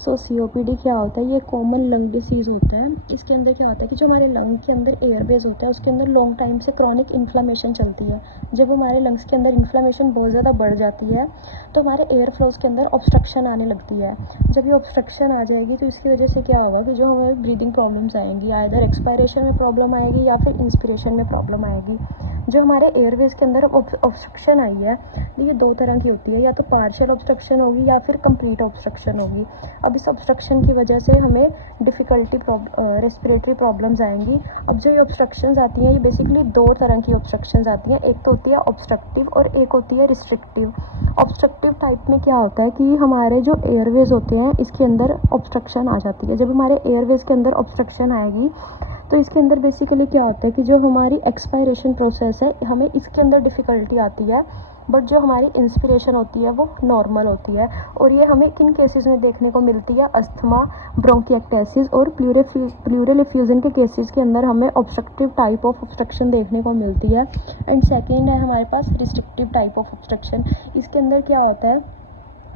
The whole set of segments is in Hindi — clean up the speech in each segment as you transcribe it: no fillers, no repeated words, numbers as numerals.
सो सीओपीडी क्या होता है? ये कॉमन लंग डिसीज़ होता है। इसके अंदर क्या होता है कि जो हमारे लंग के अंदर एयरवेज होता है उसके अंदर लॉन्ग टाइम से क्रॉनिक इन्फ्लामेशन चलती है। जब हमारे लंग्स के अंदर इन्फ्लामेशन बहुत ज़्यादा बढ़ जाती है तो हमारे एयर फ्लोज के अंदर ऑब्स्ट्रक्शन आने लगती है। जब ये ऑब्स्ट्रक्शन आ जाएगी तो इसकी वजह से क्या होगा कि जो हमें ब्रीदिंग प्रॉब्लम्स आएंगी, आइदर एक्सपायरेशन में प्रॉब्लम आएगी या फिर इंस्पिरेशन में प्रॉब्लम आएगी। जो हमारे एयरवेज के अंदर ऑब्स्ट्रक्शन आई है ये दो तरह की होती है, या तो पार्शियल ऑब्स्ट्रक्शन होगी या फिर कंप्लीट ऑब्स्ट्रक्शन होगी। अब इस ऑब्स्ट्रक्शन की वजह से हमें डिफ़िकल्टी रेस्पिरेटरी प्रॉब्लम्स आएंगी। अब जो ये ऑब्स्ट्रक्शंस आती हैं ये बेसिकली दो तरह की ऑब्स्ट्रक्शंस आती हैं, एक तो होती है ऑब्स्ट्रक्टिव और एक होती है रिस्ट्रिक्टिव। ऑब्स्ट्रक्टिव टाइप में क्या होता है कि हमारे जो एयरवेज होते हैं इसके अंदर ऑब्स्ट्रक्शन आ जाती है। जब हमारे एयरवेज के अंदर ऑब्स्ट्रक्शन आएगी तो इसके अंदर बेसिकली क्या होता है कि जो हमारी एक्सपायरेशन प्रोसेस है हमें इसके अंदर डिफ़िकल्टी आती है, बट जो हमारी इंस्पिरेशन होती है वो नॉर्मल होती है। और ये हमें किन केसेस में देखने को मिलती है? अस्थमा, ब्रोंकिएक्टेसिस और प्लूरल एफ्यूजन के केसेस के अंदर हमें ऑब्स्ट्रक्टिव टाइप ऑफ ऑब्स्ट्रक्शन देखने को मिलती है। एंड सेकेंड है हमारे पास रिस्ट्रिक्टिव टाइप ऑफ ऑब्स्ट्रक्शन। इसके अंदर क्या होता है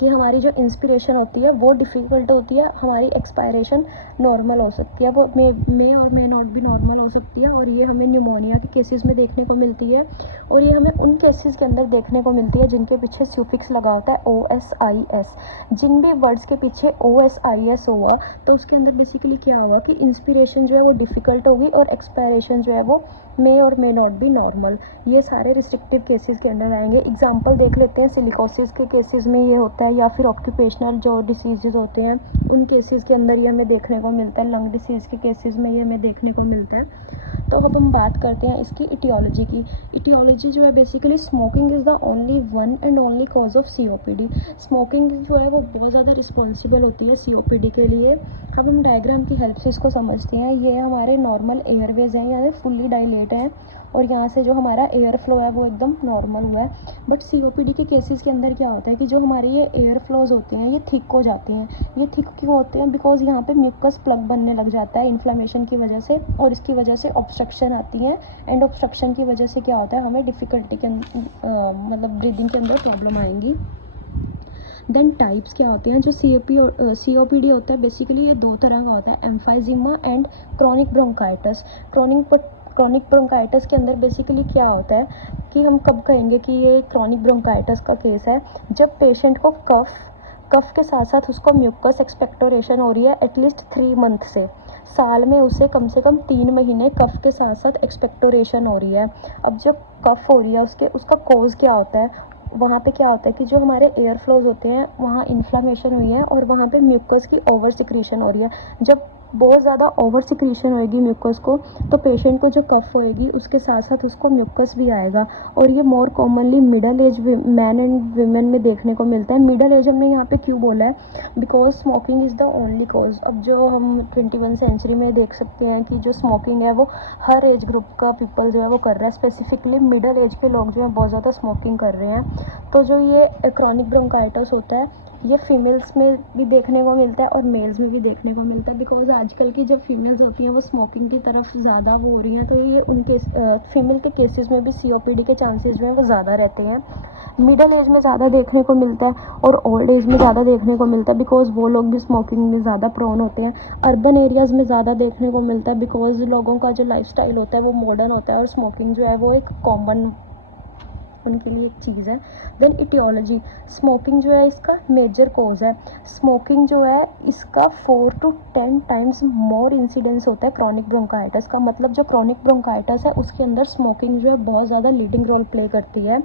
कि हमारी जो इंस्पिरेशन होती है वो डिफ़िकल्ट होती है, हमारी एक्सपायरेशन नॉर्मल हो सकती है, वो मे और मे नॉट भी नॉर्मल हो सकती है। और ये हमें न्यूमोनिया के केसेस में देखने को मिलती है। और ये हमें उन केसेस के अंदर देखने को मिलती है जिनके पीछे सुफिक्स लगा होता है OSIS। जिन भी वर्ड्स के पीछे OSIS हुआ तो उसके अंदर बेसिकली क्या होगा कि इंस्पिरेशन जो है वो डिफ़िकल्ट होगी और एक्सपायरेशन जो है वो मे और मे नॉट बी नॉर्मल। ये सारे रिस्ट्रिक्टिव केसेस के अंदर आएंगे। एग्जांपल देख लेते हैं, सिलिकोसिस के केसेस में ये होता है, या फिर ऑक्यूपेशनल जो डिसीजेज होते हैं उन केसेस के अंदर ये हमें देखने को मिलता है, लंग डिसीज़ के केसेस में ये हमें देखने को मिलता है। तो अब हम बात करते हैं इसकी इटियोलॉजी की। इटियोलॉजी जो है basically smoking is the only one and only cause of COPD। Smoking जो है वो बहुत ज़्यादा रिस्पॉन्सिबल होती है COPD के लिए। अब हम डायग्राम की हेल्प से इसको समझते हैं। ये हमारे नॉर्मल एयरवेज हैं, यानी फुल्ली डायलेट हैं और यहाँ से जो हमारा एयर फ्लो है वो एकदम नॉर्मल हुआ है। बट COPD के केसेस के अंदर क्या होता है कि जो हमारे ये एयर फ्लोज होते हैं ये थिक हो जाते हैं। ये थिक क्यों होते हैं? बिकॉज यहाँ पे म्यूकस प्लग बनने लग जाता है इन्फ्लेमेशन की वजह से, और इसकी वजह से ऑब्स्ट्रक्शन आती है। एंड ऑब्स्ट्रक्शन की वजह से क्या होता है, हमें डिफ़िकल्टी के मतलब ब्रीदिंग के अंदर प्रॉब्लम आएंगी। देन टाइप्स क्या होते हैं? जो COPD होता है बेसिकली ये दो तरह का होता है, emphysema and chronic bronchitis. Chronic bronchitis के अंदर बेसिकली क्या होता है कि हम कब कहेंगे कि ये क्रॉनिक ब्रोंकाइटिस का केस है? जब पेशेंट को कफ के साथ साथ उसको म्यूकस एक्सपेक्टोरेशन हो रही है एटलीस्ट 3 मंथ से। साल में उसे कम से कम 3 महीने कफ के साथ साथ एक्सपेक्टोरेशन हो रही है। अब जो कफ हो रही है उसका कॉज क्या होता है? वहाँ पे क्या होता है कि जो हमारे एयर फ्लोज होते हैं वहाँ इन्फ्लामेशन हुई है और वहाँ पे म्यूकस की ओवर सिक्रीशन हो रही है। जब बहुत ज़्यादा ओवर सिक्रीशन होएगी म्यूकस को तो पेशेंट को जो कफ होएगी उसके साथ साथ उसको म्यूकस भी आएगा। और ये more commonly middle age man and women में देखने को मिलता है। मिडल एज हमने यहाँ पे क्यों बोला है? Because smoking is the only cause. अब जो हम 21 सेंचुरी में देख सकते हैं कि जो स्मोकिंग है वो हर एज ग्रुप का पीपल जो है वो कर रहा है। स्पेसिफिकली मिडल एज के लोग जो है बहुत ज़्यादा स्मोकिंग कर रहे हैं। तो जो ये क्रॉनिक ब्रोंकाइटिस होता है ये फीमेल्स में भी देखने को मिलता है और मेल्स में भी देखने को मिलता है। बिकॉज आजकल की जो फीमेल्स होती हैं वो स्मोकिंग की तरफ ज़्यादा वो हो रही हैं, तो ये उनके फीमेल के केसेस में भी COPD के चांसेस जो हैं वो ज़्यादा रहते हैं। मिडल एज में ज़्यादा देखने को मिलता है और ओल्ड एज में ज़्यादा देखने को मिलता है बिकॉज वो लोग भी स्मोकिंग में ज़्यादा प्रोन होते हैं। अर्बन एरियाज़ में ज़्यादा देखने को मिलता है बिकॉज लोगों का जो लाइफस्टाइल होता है वो मॉडर्न होता है और स्मोकिंग जो है वो एक कॉमन उनके लिए एक चीज़ है। देन इटियोलॉजी, स्मोकिंग जो है इसका मेजर कॉज है। स्मोकिंग जो है इसका 4 to 10 टाइम्स मोर इंसिडेंस होता है क्रॉनिक ब्रोंकाइटिस का। मतलब जो क्रॉनिक ब्रोंकाइटिस है उसके अंदर स्मोकिंग जो है बहुत ज़्यादा लीडिंग रोल प्ले करती है।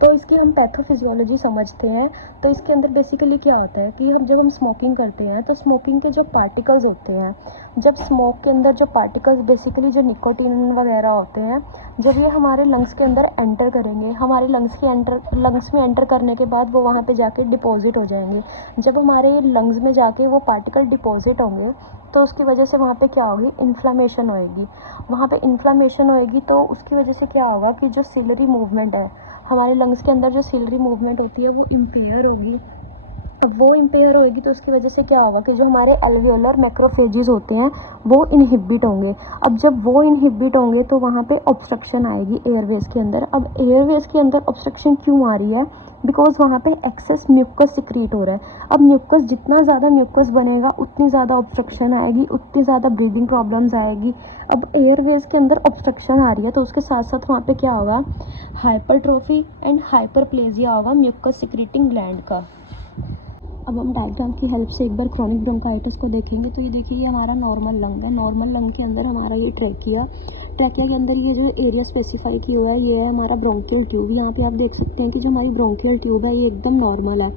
तो इसकी हम पैथोफिजियोलॉजी समझते हैं। तो इसके अंदर बेसिकली क्या होता है कि जब हम स्मोकिंग करते हैं तो स्मोकिंग के जो पार्टिकल्स होते हैं, जब स्मोक के अंदर जो पार्टिकल्स बेसिकली जो निकोटीन वगैरह होते हैं, जब ये हमारे लंग्स के अंदर एंटर करेंगे, हमारे लंग्स में एंटर करने के बाद वो वहाँ पे जाके डिपॉजिट हो जाएंगे। जब हमारे लंग्स में जाके वो पार्टिकल डिपॉजिट होंगे तो उसकी वजह से वहाँ पे क्या होगी? इन्फ्लामेशन होएगी। वहाँ पे इन्फ्लामेशन होएगी तो उसकी वजह से क्या होगा कि जो सिलरी मूवमेंट है, हमारे लंग्स के अंदर जो सिलरी मूवमेंट होती है वो इम्पेयर होगी। अब वो इम्पेयर होएगी तो उसकी वजह से क्या होगा कि जो हमारे एल्वियोलर मैक्रोफेजेस होते हैं वो इनहिबिट होंगे। अब जब वो इनहिबिट होंगे तो वहाँ पे ऑब्स्ट्रक्शन आएगी एयरवेज के अंदर। अब एयरवेज के अंदर ऑब्स्ट्रक्शन क्यों आ रही है? बिकॉज वहाँ पे एक्सेस म्यूकस सिक्रीट हो रहा है। अब म्यूकस, जितना ज़्यादा म्यूकस बनेगा उतनी ज़्यादा ऑब्स्ट्रक्शन आएगी, उतनी ज़्यादा ब्रीदिंग प्रॉब्लम्स आएगी। अब एयरवेज के अंदर ऑब्स्ट्रक्शन आ रही है तो उसके साथ साथ वहाँ पे क्या होगा? हाइपरट्रोफी एंड हाइपरप्लेजिया होगा म्यूकस सिक्रीटिंग ग्लैंड का। अब हम डायग्राम की हेल्प से एक बार क्रॉनिक ब्रोंकाइटिस को देखेंगे तो ये देखिए, ये हमारा नॉर्मल लंग है। नॉर्मल लंग के अंदर हमारा ये ट्रैकिया के अंदर ये जो एरिया स्पेसिफाई किया हुआ है ये है हमारा ब्रोंकियल ट्यूब। यहाँ पे आप देख सकते हैं कि जो हमारी ब्रोंकियल ट्यूब है ये एकदम नॉर्मल है।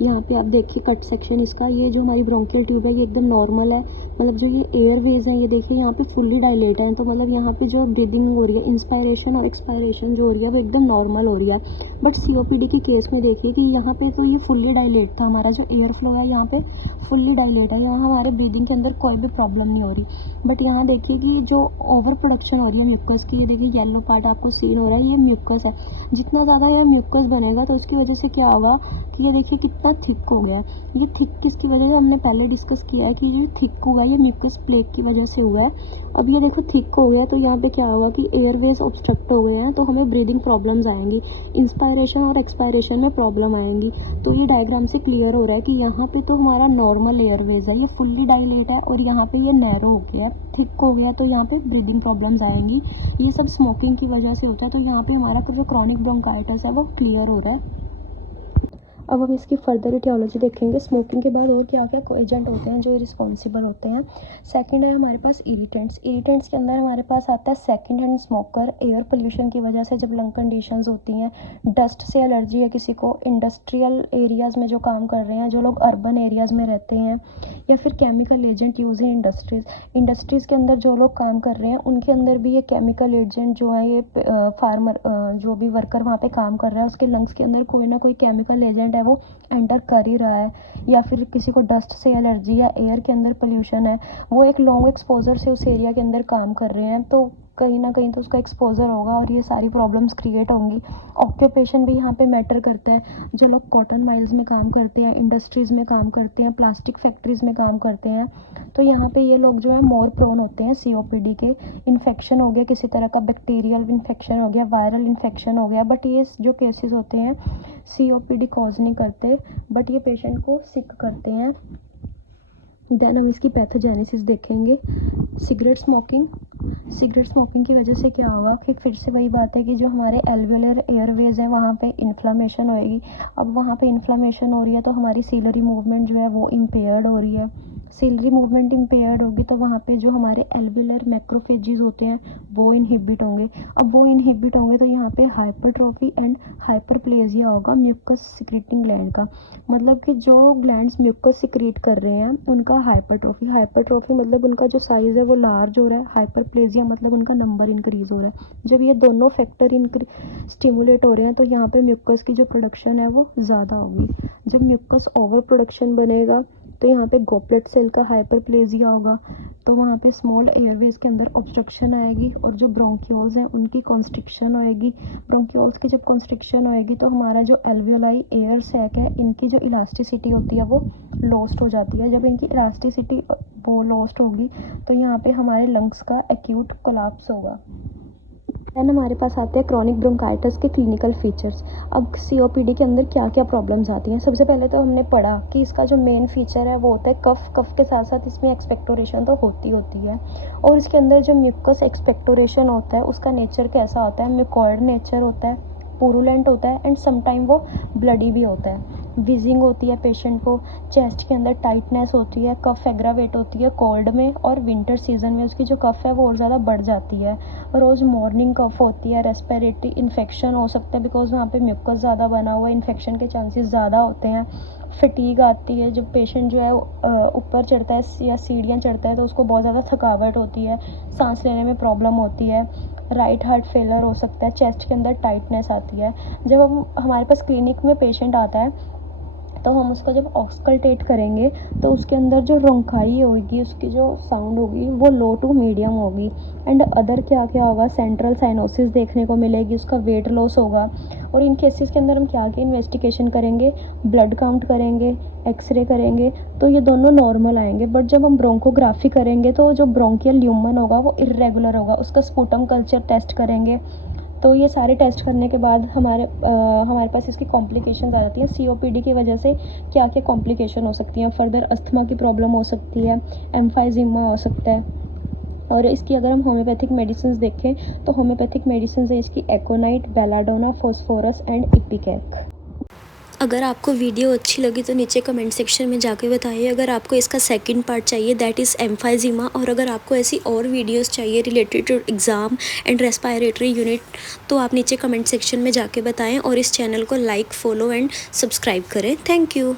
यहाँ पे आप देखिए कट सेक्शन इसका, ये जो हमारी ब्रोंकियल ट्यूब है ये एकदम नॉर्मल है। मतलब जो ये एयरवेज हैं ये देखिए यहाँ पे फुल्ली डायलेट है, तो मतलब यहाँ पे जो ब्रीदिंग हो रही है, इंस्पायरेशन और एक्सपायरेशन जो हो रही है वो एकदम नॉर्मल हो रही है। बट सीओपीडी के केस में देखिए कि यहाँ पे तो ये फुल्ली डायलेट था, हमारा जो एयर फ्लो है यहाँ पे फुल्ली डायलेट है, यहाँ हमारे ब्रीदिंग के अंदर कोई भी प्रॉब्लम नहीं हो रही। बट यहाँ देखिए कि जो ओवर प्रोडक्शन हो रही है म्यूकस की, ये देखिए येलो पार्ट आपको सीन हो रहा है, ये म्यूकस है। जितना ज़्यादा यह म्यूकस बनेगा तो उसकी वजह से क्या होगा कि ये देखिए कितना थिक हो गया है। ये थिक किसकी वजह से, हमने पहले डिस्कस किया है कि ये थिक हुआ है ये म्यूकस प्लेग की वजह से हुआ है। अब ये देखो थिक हो गया तो यहाँ पे क्या होगा कि एयरवेज ऑब्स्ट्रक्ट हो गए हैं तो हमें ब्रीदिंग प्रॉब्लम्स आएंगी, इंस्पायरेशन और एक्सपायरेशन में प्रॉब्लम आएंगी। तो ये डायग्राम से क्लियर हो रहा है कि यहाँ पे तो हमारा नॉर्मल एयरवेज है, ये फुल्ली डायलेट है, और यहाँ पे ये नैरो हो गया है, थिक हो गया, तो यहाँ पे ब्रीदिंग प्रॉब्लम्स आएंगी। ये सब स्मोकिंग की वजह से होता है। तो यहाँ पे हमारा जो क्रॉनिक ब्रोंकाइटिस है वो क्लियर हो रहा है। अब हम इसकी फर्दर इटियोलॉजी देखेंगे। स्मोकिंग के बाद और क्या क्या एजेंट होते हैं जो रिस्पॉन्सिबल होते हैं। सेकंड है हमारे पास इरिटेंट्स। इरिटेंट्स के अंदर हमारे पास आता है second hand smoker. Air pollution की वजह से जब लंग कंडीशंस होती हैं, डस्ट से एलर्जी है किसी को, इंडस्ट्रियल एरियाज़ में जो काम कर रहे हैं, जो लोग अर्बन एरियाज़ में रहते हैं, या फिर केमिकल एजेंट यूज़ है इंडस्ट्रीज़ के अंदर जो लोग काम कर रहे हैं उनके अंदर भी ये केमिकल एजेंट जो है, ये फार्मर जो भी वर्कर वहाँ पे काम कर रहा है उसके लंग्स के अंदर कोई ना कोई केमिकल एजेंट है वो एंटर कर ही रहा है। या फिर किसी को डस्ट से एलर्जी या एयर के अंदर पोल्यूशन है, वो एक लॉन्ग एक्सपोजर से उस एरिया के अंदर काम कर रहे हैं, तो कहीं ना कहीं तो उसका एक्सपोजर होगा और ये सारी प्रॉब्लम्स क्रिएट होंगी। ऑक्यूपेशन भी यहाँ पे मैटर करता है। जो लोग कॉटन माइल्स में काम करते हैं, इंडस्ट्रीज़ में काम करते हैं, प्लास्टिक फैक्ट्रीज़ में काम करते हैं, तो यहाँ पे ये लोग जो है मोर प्रोन होते हैं सीओपीडी के। इन्फेक्शन हो गया, किसी तरह का बैक्टीरियल इन्फेक्शन हो गया, वायरल इन्फेक्शन हो गया, बट ये जो केसेस होते हैं सीओपीडी कॉज नहीं करते, बट ये पेशेंट को सिक करते हैं। देन हम इसकी पैथोजेनेसिस देखेंगे। सिगरेट स्मोकिंग की वजह से क्या होगा कि फिर से वही बात है कि जो हमारे एल्वियोलर एयरवेज हैं वहाँ पे इन्फ्लामेशन होएगी। अब वहाँ पे इन्फ्लामेशन हो रही है तो हमारी सीलरी मूवमेंट जो है वो इम्पेयर्ड हो रही है। सीलरी मूवमेंट इम्पेयर्ड होगी तो वहाँ पे जो हमारे एल्वियोलर मैक्रोफेजेस होते हैं वो इनहिबिट होंगे। अब वो इनहिबिट होंगे तो यहाँ पे हाइपरट्रोफी एंड हाइपरप्लेजिया होगा म्यूकस सिक्रीटिंग ग्लैंड का। मतलब कि जो ग्लैंड्स म्यूकस सिक्रीट कर रहे हैं उनका हाइपरट्रोफी मतलब उनका जो साइज़ है वो लार्ज हो रहा है, हाइपरप्लेजिया मतलब उनका नंबर इंक्रीज़ हो रहा है। जब ये दोनों फैक्टर स्टिमुलेट हो रहे हैं तो यहाँ पे म्यूकस की जो प्रोडक्शन है वो ज़्यादा होगी। जब म्यूकस ओवर प्रोडक्शन बनेगा तो यहाँ पे गॉबलेट सेल का हाइपरप्लेजिया होगा, तो वहाँ पे स्मॉल एयरवेज के अंदर ऑब्स्ट्रक्शन आएगी और जो ब्रोंक्यूल्स हैं उनकी कॉन्स्ट्रिक्शन होएगी। ब्रोंक्यूल्स की जब कॉन्स्ट्रिक्शन होएगी तो हमारा जो एल्वियोलाई एयर सैक है इनकी जो इलास्टिसिटी होती है वो लॉस्ट हो जाती है। जब इनकी इलास्टिसिटी वो लॉस्ट होगी तो यहाँ पे हमारे लंग्स का एक्यूट कोलैप्स होगा। देन हमारे पास आते हैं क्रॉनिक ब्रोंकाइटिस के क्लिनिकल फीचर्स। अब सीओपीडी के अंदर क्या क्या प्रॉब्लम्स आती हैं। सबसे पहले तो हमने पढ़ा कि इसका जो मेन फीचर है वो होता है कफ के साथ साथ इसमें एक्सपेक्टोरेशन तो होती है। और इसके अंदर जो म्यूकस एक्सपेक्टोरेशन होता है उसका नेचर कैसा होता है, म्यूकॉइड नेचर होता है, पुरुलेंट होता है, एंड समटाइम वो ब्लडी भी होता है। विजिंग होती है पेशेंट को, चेस्ट के अंदर टाइटनेस होती है, कफ एग्रावेट होती है कोल्ड में, और विंटर सीजन में उसकी जो कफ है वो और ज़्यादा बढ़ जाती है। रोज़ मॉर्निंग कफ होती है, रेस्पिरेटरी इन्फेक्शन हो सकता है बिकॉज वहाँ पे म्यूकस ज़्यादा बना हुआ है, इन्फेक्शन के चांसेस ज़्यादा होते हैं। फटीग आती है जब पेशेंट जो है ऊपर चढ़ता है या सीढ़ियाँ चढ़ता है तो उसको बहुत ज़्यादा थकावट होती है, सांस लेने में प्रॉब्लम होती है, राइट हार्ट फेलर हो सकता है, चेस्ट के अंदर टाइटनेस आती है। जब हम हमारे पास क्लिनिक में पेशेंट आता है तो हम उसका जब ऑस्कल्टेट करेंगे तो उसके अंदर जो रोंकाई होगी, उसकी जो साउंड होगी वो लो टू मीडियम होगी। एंड अदर क्या क्या होगा, सेंट्रल साइनोसिस देखने को मिलेगी, उसका वेट लॉस होगा। और इन केसेस के अंदर हम क्या क्या इन्वेस्टिगेशन करेंगे, ब्लड काउंट करेंगे, एक्सरे करेंगे, तो ये दोनों नॉर्मल आएंगे। बट जब हम ब्रोंकोग्राफी करेंगे तो जो ब्रोंकियल ल्यूमन होगा वो इर्रेगुलर होगा, उसका स्पूटम कल्चर टेस्ट करेंगे। तो ये सारे टेस्ट करने के बाद हमारे पास इसकी कॉम्प्लिकेशंस आ जाती हैं। सीओपीडी की वजह से क्या क्या कॉम्प्लिकेशन हो सकती हैं, फर्दर अस्थमा की प्रॉब्लम हो सकती है, एम्फाइजीमा हो सकता है। और इसकी अगर हम होम्योपैथिक मेडिसिन देखें तो होम्योपैथिक मेडिसिन है इसकी एकोनाइट, बेलाडोना, फॉस्फोरस एंड इपिकैक। अगर आपको वीडियो अच्छी लगी तो नीचे कमेंट सेक्शन में जाके बताइए। अगर आपको इसका सेकंड पार्ट चाहिए दैट इज़ एम्फाइजीमा, और अगर आपको ऐसी और वीडियोस चाहिए related to exam and respiratory unit तो आप नीचे कमेंट सेक्शन में जाके बताएं और इस चैनल को लाइक, फॉलो एंड सब्सक्राइब करें। Thank you.